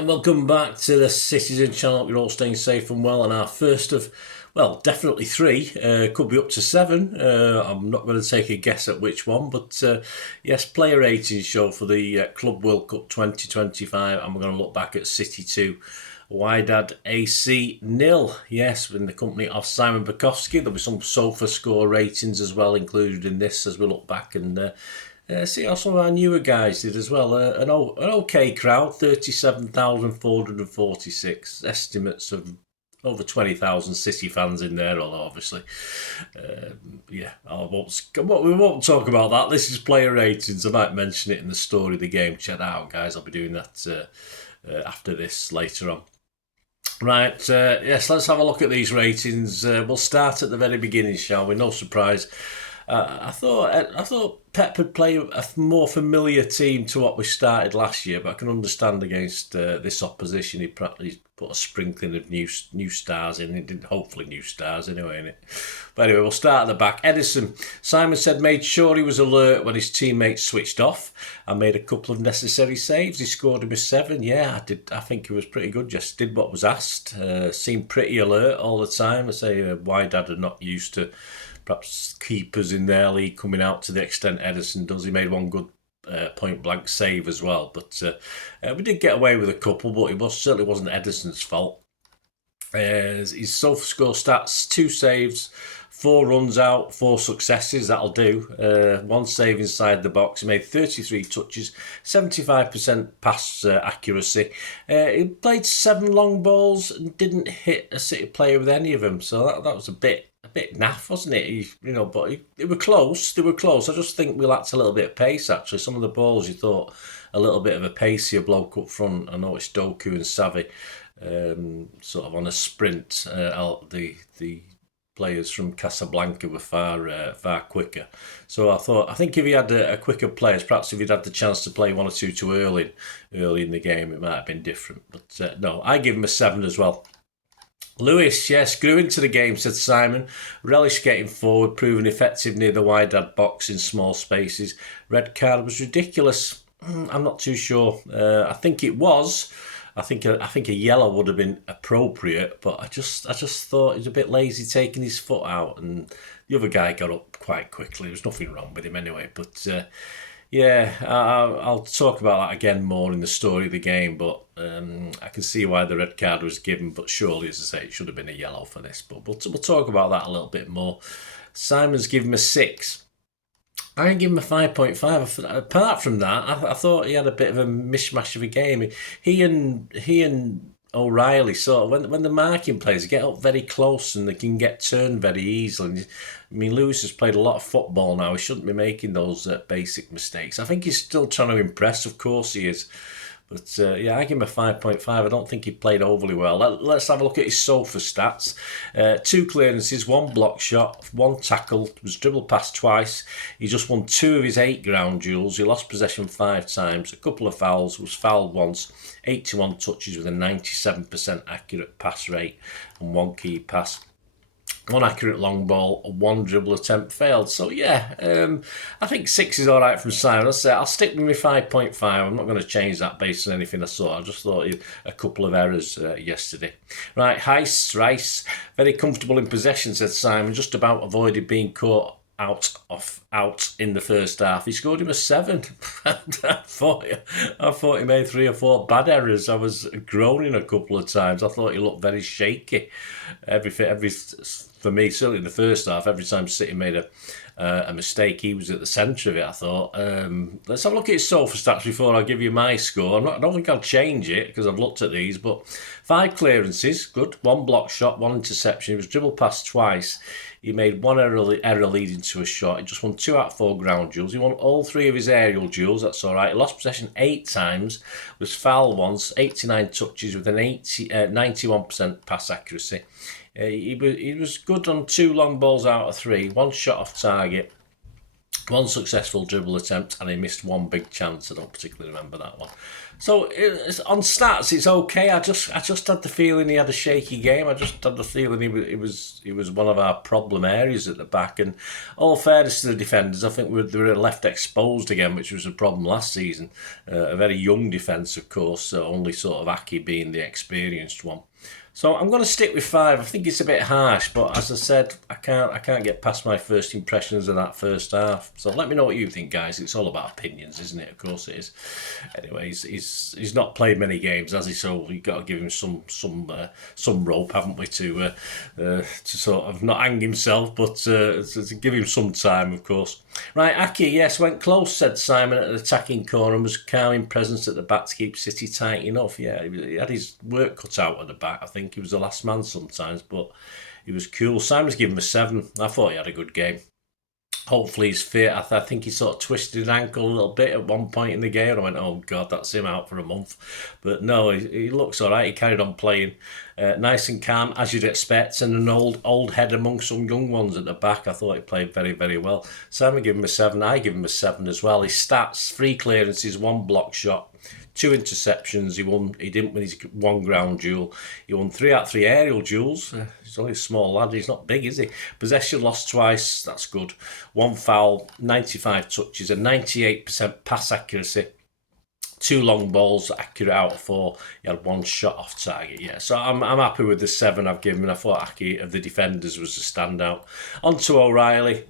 and welcome back to the Citizen channel. You're all staying safe and well, and our first of, well, definitely three, could be up to seven. I'm not going to take a guess at which one, but yes, player ratings show for the Club World Cup 2025, and we're going to look back at City 2, Wydad AC 0. Yes, in the company of Simon Bajkowski. There'll be some Sofascore ratings as well included in this as we look back and see how some of our newer guys did as well. An okay crowd, 37,446. Estimates of over 20,000 City fans in there, although obviously, we won't talk about that. This is player ratings. I might mention it in the story of the game. Check that out, guys. I'll be doing that after this later on. Right, yes, let's have a look at these ratings. We'll start at the very beginning, shall we? No surprise. I thought Pep would play a more familiar team to what we started last year, but I can understand against this opposition. He put a sprinkling of new stars in. It did, hopefully new stars anyway in it. But anyway, we'll start at the back. Edison, Simon said, made sure he was alert when his teammates switched off and made a couple of necessary saves. He scored him a 7. Yeah, I did. I think he was pretty good. Just did what was asked. Seemed pretty alert all the time. I say Wydad are not used to perhaps keepers in their league coming out to the extent Edison does. He made one good point-blank save as well. But we did get away with a couple, but it certainly wasn't Edison's fault. His Sofascore stats, 2 saves, 4 runs out, 4 successes, that'll do. 1 save inside the box. He made 33 touches, 75% pass accuracy. He played 7 long balls and didn't hit a City player with any of them. So that was a bit naff, wasn't it? But they were close. They were close. I just think we lacked a little bit of pace, actually. Some of the balls you thought a little bit of a pacier bloke up front. I know it's Doku and Savvy, sort of on a sprint. The players from Casablanca were far quicker. So I think if he had a quicker players, perhaps if he'd had the chance to play 1 or 2 too early in the game, it might have been different. But no, I give him a 7 as well. Lewis, yes, grew into the game, said Simon. Relish getting forward, proving effective near the Wydad box in small spaces. Red card was ridiculous. I'm not too sure. I think it was. I think a yellow would have been appropriate, but I just thought he was a bit lazy taking his foot out, and the other guy got up quite quickly. There was nothing wrong with him anyway, but yeah, I'll talk about that again more in the story of the game, but I can see why the red card was given, but surely, as I say, it should have been a yellow for this, but we'll talk about that a little bit more. Simon's given him a 6. I give him a 5.5. Apart from that, I thought he had a bit of a mishmash of a game. He and O'Reilly sort of, when the marking players get up very close and they can get turned very easily. I mean, Lewis has played a lot of football now. He shouldn't be making those basic mistakes. I think he's still trying to impress. Of course he is. But yeah, I give him a 5.5. I don't think he played overly well. Let's have a look at his Sofa stats. 2 clearances, 1 block shot, 1 tackle, was dribbled past twice. He just won 2 of his 8 ground duels. He lost possession 5 times, a couple of fouls, was fouled once, 81 touches with a 97% accurate pass rate and 1 key pass. 1 accurate long ball, 1 dribble attempt failed. So yeah, I think 6 is all right from Simon. I'll stick with my 5.5. I'm not going to change that based on anything I saw. I just thought he had a couple of errors yesterday. Right, Rice, very comfortable in possession, said Simon. Just about avoided being caught out in the first half. He scored him a 7. I thought he made 3 or 4 bad errors. I was groaning a couple of times. I thought he looked very shaky. For me, certainly in the first half, every time City made a mistake, he was at the centre of it, I thought. Let's have a look at his Sofa stats before I give you my score. I don't think I'll change it because I've looked at these, but 5 clearances, good. 1 block shot, 1 interception. He was dribbled past twice. He made 1 error leading to a shot. He just won 2 out of 4 ground duels. He won all 3 of his aerial duels. That's all right. He lost possession 8 times, was fouled once, 89 touches with an 91% pass accuracy. He was good on 2 long balls out of 3, 1 shot off target. One successful dribble attempt, and he missed one big chance. I don't particularly remember that one. So on stats, it's okay. I just had the feeling he had a shaky game. I just had the feeling he was one of our problem areas at the back. And all fairness to the defenders, I think they were left exposed again, which was a problem last season. A very young defence, of course, only sort of Aki being the experienced one. So I'm going to stick with 5. I think it's a bit harsh, but as I said, I can't get past my first impressions of that first half. So let me know what you think, guys. It's all about opinions, isn't it? Of course it is. Anyway, he's not played many games, has he? So we've got to give him some rope, haven't we, to sort of not hang himself, but to give him some time, of course. Right, Aki, yes, went close, said Simon, at an attacking corner and was calming presence at the back to keep City tight enough. Yeah, he had his work cut out at the back. I think he was the last man sometimes, but he was cool. Simon's given him a 7. I thought he had a good game. Hopefully he's fit. I think he sort of twisted his ankle a little bit at one point in the game. And I went, oh, God, that's him out for a month. But no, he looks all right. He carried on playing nice and calm, as you'd expect, and an old head among some young ones at the back. I thought he played very, very well. Simon gave him a 7. I give him a 7 as well. His stats, 3 clearances, 1 block shot, 2 interceptions. He didn't win his 1 ground duel. He won 3 out of 3 aerial duels. He's only a small lad. He's not big, is he? Possession lost twice. That's good. 1 foul, 95 touches, and 98% pass accuracy. 2 long balls, accurate out of 4. He had 1 shot off target. Yeah, so I'm happy with the 7 I've given. I thought Aki of the defenders was a standout. On to O'Reilly.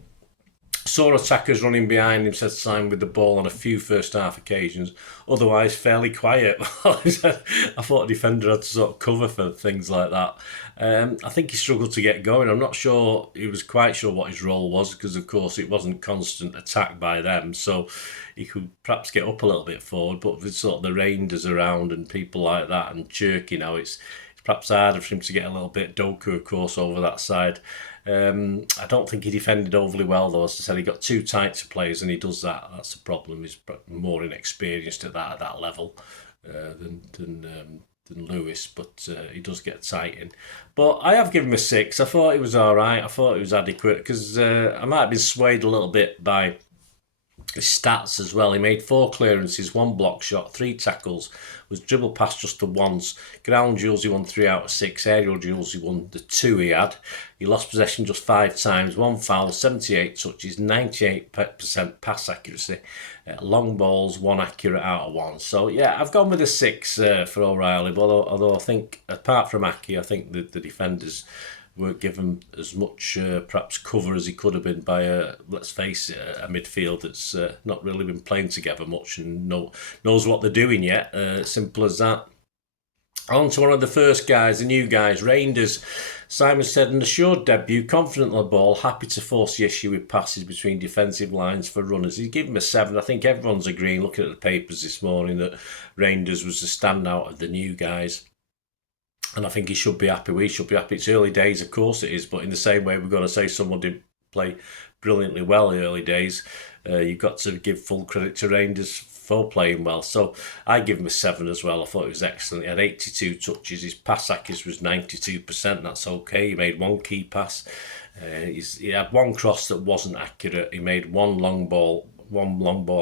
Saw attackers running behind him, said Simon, with the ball on a few first half occasions. Otherwise, fairly quiet. I thought a defender had to sort of cover for things like that. I think he struggled to get going. I'm not sure he was quite sure what his role was because, of course, it wasn't constant attack by them. So he could perhaps get up a little bit forward. But with sort of the Rangers around and people like that and Cherky now, it's perhaps harder for him to get a little bit. Doku, of course, over that side. I don't think he defended overly well, though. As I said, he got too tight to players, and he does that. That's the problem. He's more inexperienced at that level than Lewis, but he does get tight in. But I have given him a 6. I thought he was all right. I thought he was adequate because I might have been swayed a little bit by his stats as well. He made 4 clearances, 1 block shot, 3 tackles, was dribble past just the once. Ground duels he won 3 out of 6. Aerial duels he won the 2 he had. He lost possession just 5 times, 1 foul, 78 touches, 98% pass accuracy. Long balls, 1 accurate out of 1. So yeah, I've gone with a 6 for O'Reilly. But although I think, apart from Aki, I think the defenders weren't given as much perhaps cover as he could have been by let's face it, a midfield that's not really been playing together much and knows what they're doing yet. Simple as that. On to one of the first guys, the new guys, Rangers. Simon said, an assured debut, confident on the ball, happy to force the issue with passes between defensive lines for runners. He's given him a 7. I think everyone's agreeing, looking at the papers this morning, that Rangers was the standout of the new guys. And I think he should be happy. We should be happy. It's early days, of course it is, but in the same way we've got to say someone did play brilliantly well in the early days. You've got to give full credit to Rangers for playing well. So I give him a 7 as well. I thought it was excellent. He had 82 touches. His pass accuracy was 92%. That's okay. He made 1 key pass. He had 1 cross that wasn't accurate. He made 1 long ball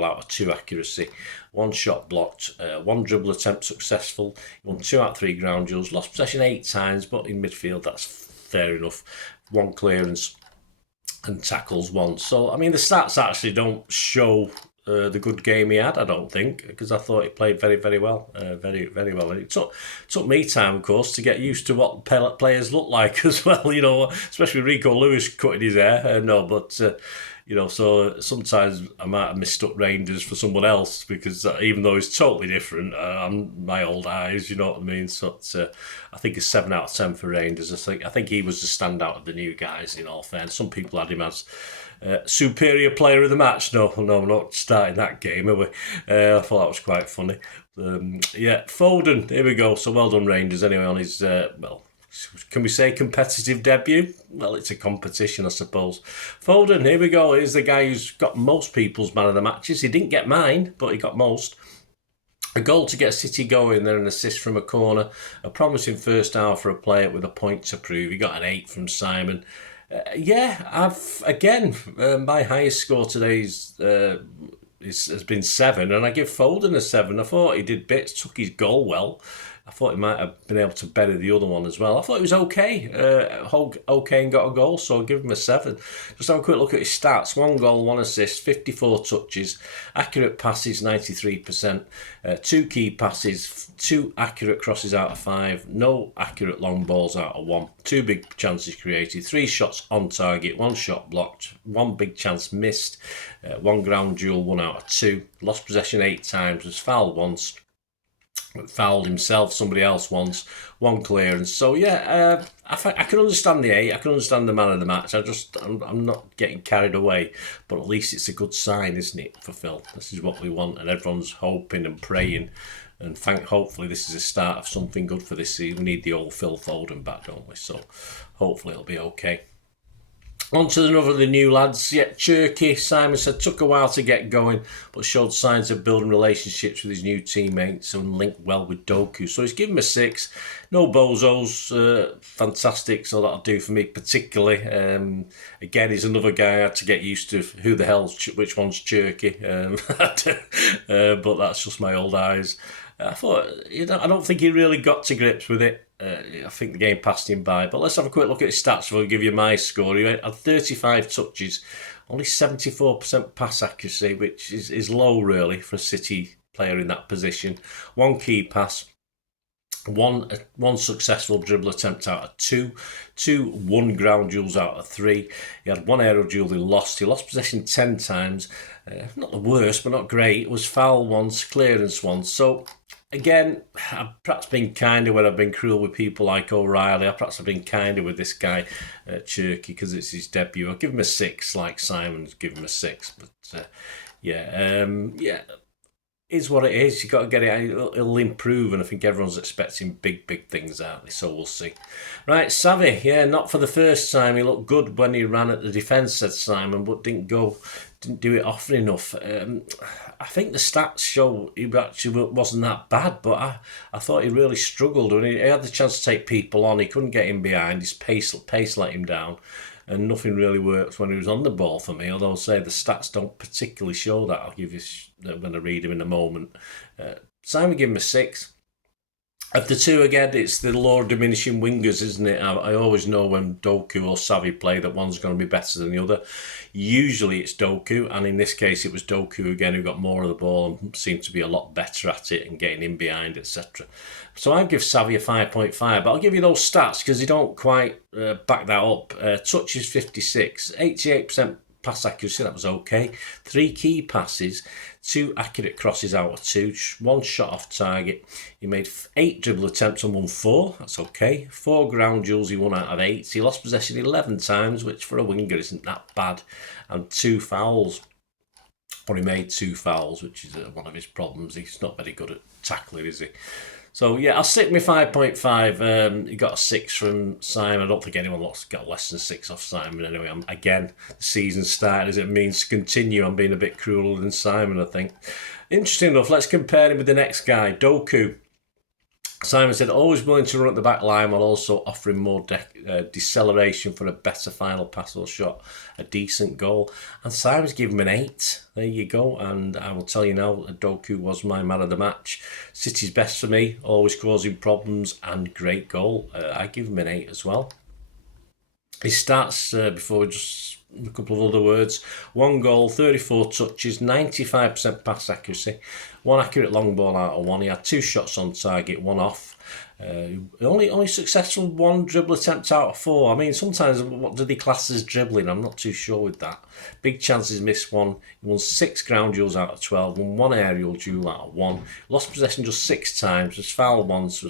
out of 2 accuracy, 1 shot blocked, 1 dribble attempt successful. He won 2 out of 3 ground duels, lost possession 8 times, but in midfield that's fair enough. 1 clearance and tackles 1. So I mean the stats actually don't show the good game he had, I don't think, because I thought he played very, very well, very, very well. And it took me time, of course, to get used to what players look like as well. You know, especially Rico Lewis cutting his hair. You know, so sometimes I might have mistook Rangers for someone else because even though it's totally different, my old eyes, you know what I mean? So I think it's 7 out of 10 for Rangers. I think he was the standout of the new guys, in all fairness. Some people had him as superior player of the match. No, not starting that game, are we? I thought that was quite funny. Foden, here we go. So well done, Rangers, anyway, on his, can we say competitive debut? Well, it's a competition, I suppose. Foden, here we go. Here's the guy who's got most people's man of the matches. He didn't get mine, but he got most. A goal to get City going, then an assist from a corner. A promising first half for a player with a point to prove. He got an 8 from Simon. My highest score today has been 7, and I give Foden a 7. I thought he did bits, took his goal well. I thought he might have been able to bury the other one as well. I thought he was okay, okay, and got a goal, so I'll give him a 7. Just have a quick look at his stats: 1 goal, 1 assist, 54 touches, accurate passes 93%, 2 key passes, 2 accurate crosses out of 5, no accurate long balls out of 1, 2 big chances created, 3 shots on target, 1 shot blocked, 1 big chance missed, 1 ground duel, 1 out of 2, lost possession 8 times, was fouled once, fouled himself, somebody else once, 1 clearance. So I can understand the 8. I can understand the man of the match. I'm not getting carried away, but at least it's a good sign, isn't it, for Phil? This is what we want, and everyone's hoping and praying, and hopefully this is a start of something good for this season. We need the old Phil Foden back, don't we? So hopefully it'll be okay. On to another of the new lads. Cherky, Simon said, took a while to get going, but showed signs of building relationships with his new teammates and linked well with Doku. So he's given him a 6. No bozos, fantastic, so that'll do for me particularly. Again, he's another guy I had to get used to which one's Cherky, but that's just my old eyes. I don't think he really got to grips with it. I think the game passed him by. But let's have a quick look at his stats before I give you my score. He had 35 touches, only 74% pass accuracy, which is low really for a City player in that position. 1 key pass, one successful dribble attempt out of 2, 1 ground duels out of 3. He had 1 aerial duel he lost. He lost possession 10 times. Not the worst, but not great. It was foul once, clearance once. So again, I've perhaps been kinder when I've been cruel with people like O'Reilly. I've been kinder with this guy, Cherky, because it's his debut. I'll give him a 6, like Simon's give him a 6. But is what it is. You've got to get it. It'll improve, and I think everyone's expecting big things out of it, so we'll see. Right, Savvy, not for the first time. He looked good when he ran at the defence, said Simon, but didn't do it often enough. I think the stats show he actually wasn't that bad, but I thought he really struggled. When he had the chance to take people on, he couldn't get in behind. His pace let him down, and nothing really worked when he was on the ball for me, although I'll say the stats don't particularly show that. I'll give you when I read him in a moment. Simon gave him a 6. Of the two, again, it's the law of diminishing wingers, isn't it? I always know when Doku or Savvy play that one's going to be better than the other. Usually it's Doku, and in this case it was Doku again who got more of the ball and seemed to be a lot better at it and getting in behind, etc. So I'd give Savvy a 5.5, but I'll give you those stats because they don't quite back that up. Touches 56, 88% pass accuracy, that was okay. 3 key passes, 2 accurate crosses out of 2, 1 shot off target. He made 8 dribble attempts and won 4, that's okay. 4 ground duels, he won out of 8. He lost possession 11 times, which for a winger isn't that bad. And 2 fouls. But he made 2 fouls, which is one of his problems. He's not very good at tackling, is he? So, I'll stick with 5.5. He got a 6 from Simon. I don't think anyone got less than 6 off Simon anyway. Again, the season started as it means to continue. I'm being a bit crueler than Simon, I think. Interesting enough, let's compare him with the next guy, Doku. Simon said, always willing to run at the back line while also offering more deceleration for a better final pass or shot, a decent goal. And Simon's given him an 8. There you go. And I will tell you now, Doku was my man of the match. City's best for me, always causing problems and great goal. I give him an 8 as well. His stats, before just a couple of other words: 1 goal, 34 touches, 95% pass accuracy, 1 accurate long ball out of 1. He had 2 shots on target, 1 off. Only successful 1 dribble attempt out of 4. I mean, sometimes what do they class as dribbling? I'm not too sure with that. Big chances, missed 1. He won 6 ground duels out of 12, won 1 aerial duel out of 1. Lost possession just 6 times, was fouled once,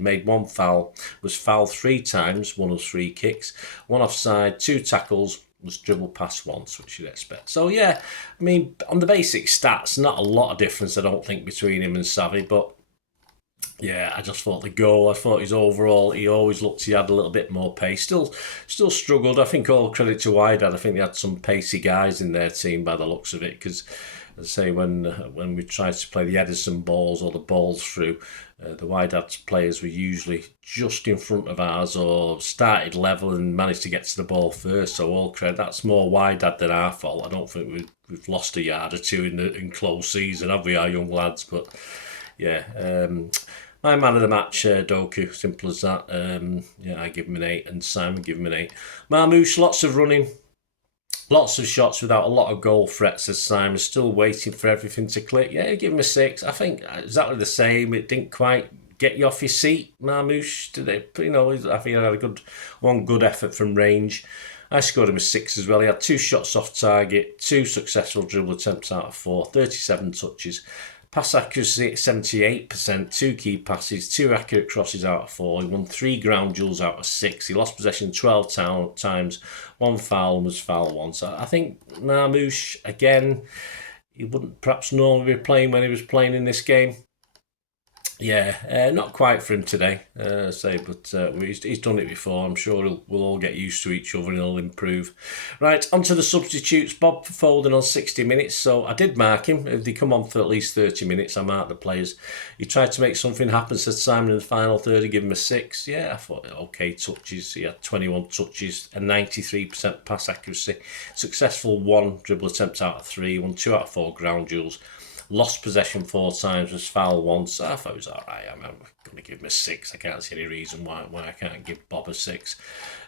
made 1 foul, was fouled 3 times, 1 of 3 kicks, 1 offside, 2 tackles, was dribble past once, which you'd expect. So I mean, on the basic stats, not a lot of difference, I don't think, between him and Savvy, but I just thought the goal, I thought his overall, he always looked, he had a little bit more pace. Still struggled. I think all credit to Wydad. I think they had some pacey guys in their team by the looks of it, because As I say, when we tried to play the Edison balls or the balls through, the Wydad players were usually just in front of ours or started level and managed to get to the ball first. So all credit, that's more Wydad than our fault. I don't think we've lost a yard or two in close season, have we, our young lads? But yeah, my man of the match, Doku, simple as that. I give him an 8 and Simon give him an 8. Marmouche, lots of running. Lots of shots without a lot of goal threats, as Simon. Still waiting for everything to click. Yeah, give him a 6. I think exactly the same. It didn't quite get you off your seat, Marmouche. I think he had one good effort from range. I scored him a 6 as well. He had 2 shots off target, 2 successful dribble attempts out of 4, 37 touches. Pass accuracy 78%, 2 key passes, 2 accurate crosses out of 4. He won 3 ground duels out of 6. He lost possession 12 times, 1 foul and was fouled once. So I think Marmouche, again, he wouldn't perhaps normally be playing when he was playing in this game. Yeah, not quite for him today, but he's done it before. I'm sure we'll all get used to each other and he'll improve. Right, on to the substitutes. Bob Foden on 60 minutes, so I did mark him. If they come on for at least 30 minutes, I marked the players. He tried to make something happen, said Simon in the final third, give him a 6. Yeah, I thought, okay, touches. He had 21 touches and 93% pass accuracy. Successful 1 dribble attempt out of 3, won 2 out of 4 ground duels. Lost possession 4 times, was fouled once. I thought it was all right. I'm going to give him a 6. I can't see any reason why I can't give Bob a 6.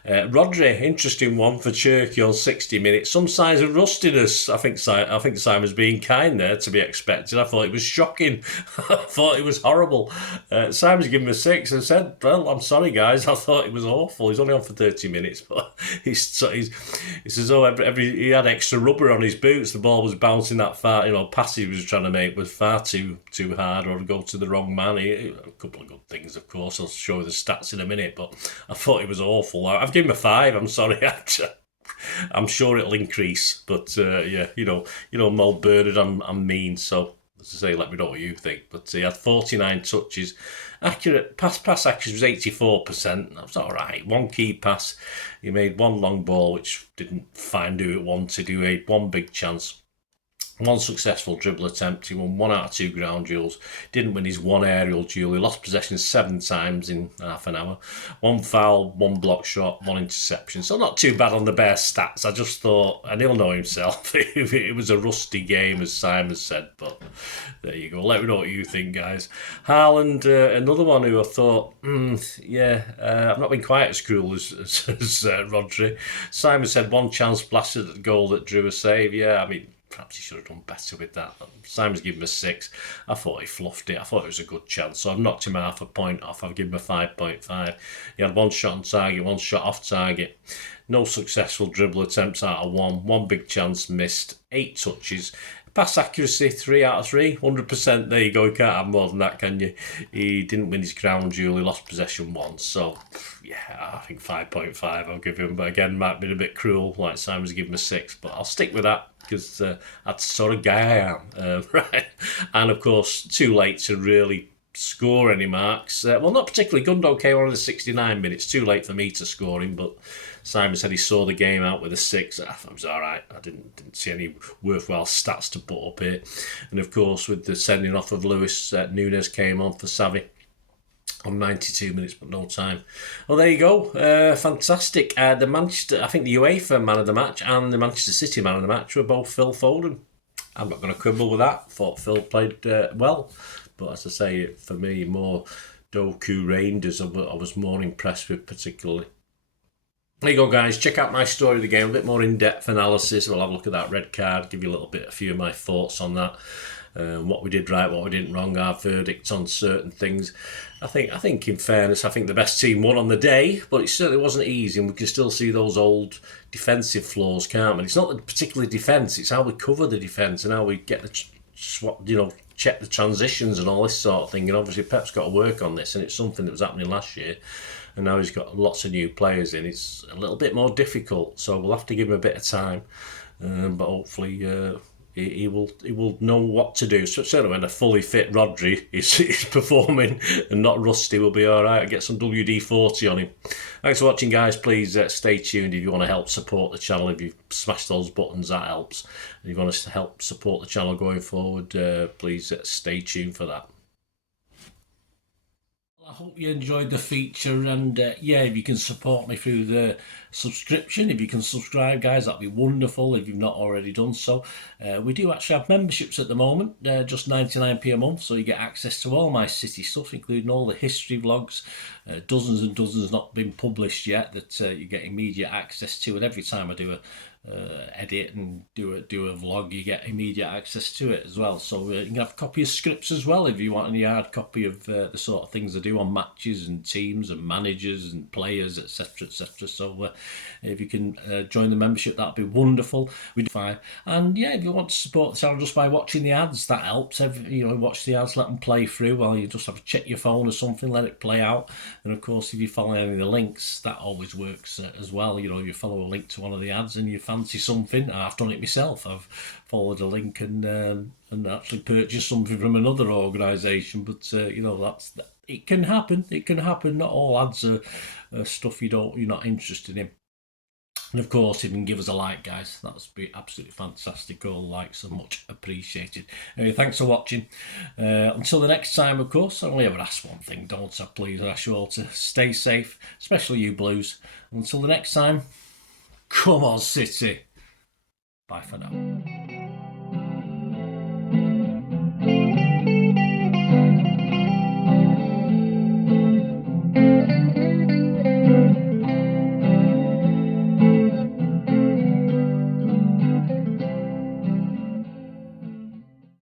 Rodri, interesting one for Turkey on 60 minutes. Some signs of rustiness. I think Simon's being kind there, to be expected. I thought it was shocking. I thought it was horrible. Simon's given him a 6 and said, well, I'm sorry, guys. I thought it was awful. He's only on for 30 minutes, but he says, he had extra rubber on his boots. The ball was bouncing that far. Pass he was trying to make was far too hard or go to the wrong man. A couple of good things, of course. I'll show you the stats in a minute, but I thought it was awful. I've given him a 5. I'm sorry. I'm sure it'll increase, but Mo Bernard, I'm mean, so as I say, let me know what you think. But he had 49 touches. Accurate pass accuracy was 84%. That was all right. 1 key pass. He made 1 long ball, which didn't find who it wanted. He made 1 big chance. 1 successful dribble attempt. He won 1 out of 2 ground duels. Didn't win his 1 aerial duel. He lost possession 7 times in half an hour. 1 foul, 1 block shot, 1 interception. So not too bad on the bare stats. I just thought, and he'll know himself, it was a rusty game, as Simon said. But there you go. Let me know what you think, guys. Haaland, another one who I thought, I've not been quite as cruel as Rodri. Simon said 1 chance blasted at the goal that drew a save. Yeah, I mean, perhaps he should have done better with that. Simon's given him a 6. I thought he fluffed it. I thought it was a good chance. So I've knocked him half a point off. I've given him a 5.5. He had 1 shot on target, 1 shot off target. No successful dribble attempts out of 1. 1 big chance missed. 8 touches. Pass accuracy, 3 out of 3. 100%. There you go. You can't have more than that, can you? He didn't win his ground duel. He lost possession once. So, yeah, I think 5.5 I'll give him. But again, might have been a bit cruel, like Simon's given him a 6. But I'll stick with that, because that's the sort of guy I am. Right. And, of course, too late to really score any marks. Not particularly. Gundo came on in the 69 minutes. Too late for me to score him, but Simon said he saw the game out with a 6. I thought it was all right. I didn't see any worthwhile stats to put up here. And, of course, with the sending off of Luis, Nunes came on for Xavi on 92 minutes, but no time. Well, there you go. Fantastic. I think the UEFA man of the match and the Manchester City man of the match were both Phil Foden. I'm not going to quibble with that. Thought Phil played well. But as I say, for me, more Doku Rangers I was more impressed with particularly. There you go, guys. Check out my story of the game. A bit more in-depth analysis. We'll have a look at that red card. Give you a few of my thoughts on that. What we did right, what we didn't wrong, our verdict on certain things. I think in fairness, I think the best team won on the day, but it certainly wasn't easy, and we can still see those old defensive flaws, can't we? It's not particularly defence, it's how we cover the defence and how we get check the transitions and all this sort of thing. And obviously Pep's got to work on this, and it's something that was happening last year, and now he's got lots of new players in. It's a little bit more difficult, so we'll have to give him a bit of time, but hopefully he will know what to do. So certainly when a fully fit Rodri is performing and not rusty, we'll be all right. Get some WD-40 on him. Thanks for watching, guys. Please stay tuned if you want to help support the channel. If you smash those buttons, that helps. If you want to help support the channel going forward, please stay tuned for that. I hope you enjoyed the feature, and yeah, if you can support me through the subscription, if you can subscribe, guys, that'd be wonderful if you've not already done so. We do actually have memberships at the moment, just 99p a month, so you get access to all my City stuff, including all the history vlogs, dozens and dozens not been published yet that you get immediate access to, and every time I do a edit and do a vlog, you get immediate access to it as well. So you can have a copy of scripts as well if you want any hard copy of the sort of things I do on matches and teams and managers and players, etc, etc. So if you can join the membership, that'd be wonderful. We do fine. And yeah, if you want to support the channel just by watching the ads, that helps. You know, watch the ads, let them play through while you just have to check your phone or something, let it play out. And of course, if you follow any of the links, that always works as well. You know, you follow a link to one of the ads and you fancy something. I've done it myself. I've followed a link and actually purchased something from another organisation. But you know, it can happen. It can happen. Not all ads are stuff you're not interested in. And of course, if you can give us a like, guys, that would be absolutely fantastic. All likes are much appreciated. Anyway, thanks for watching. Until the next time, of course, I only ever ask one thing, don't I? Please, I ask you all to stay safe, especially you Blues. Until the next time, come on, City. Bye for now.